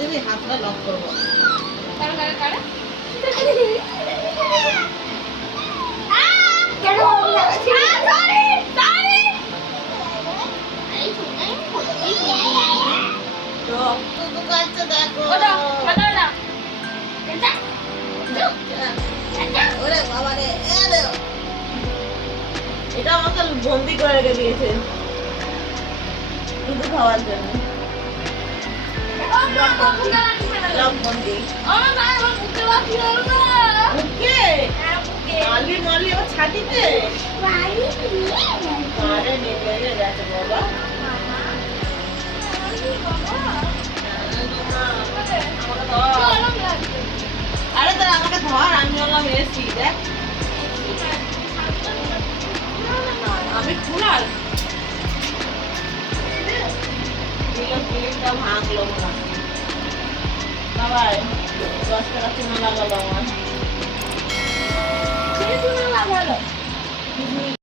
দিবি হাতটা লক করবো। দেখো ওরে বাবা রে, এটা আমাকে বন্দি করে রেখে দিয়েছে দুধ খাওয়ার জন্য। বন্দি মালি মালি ও ছাতিতে আরে নেমে গেছে বাবা। আরে তোর আমাকে ধর, আমি হলাম এসি। দেখ আমি কুলার ফিলিংটা ভাঙলো না বাবা। 10 টাকা চুনা লাগালো আমার।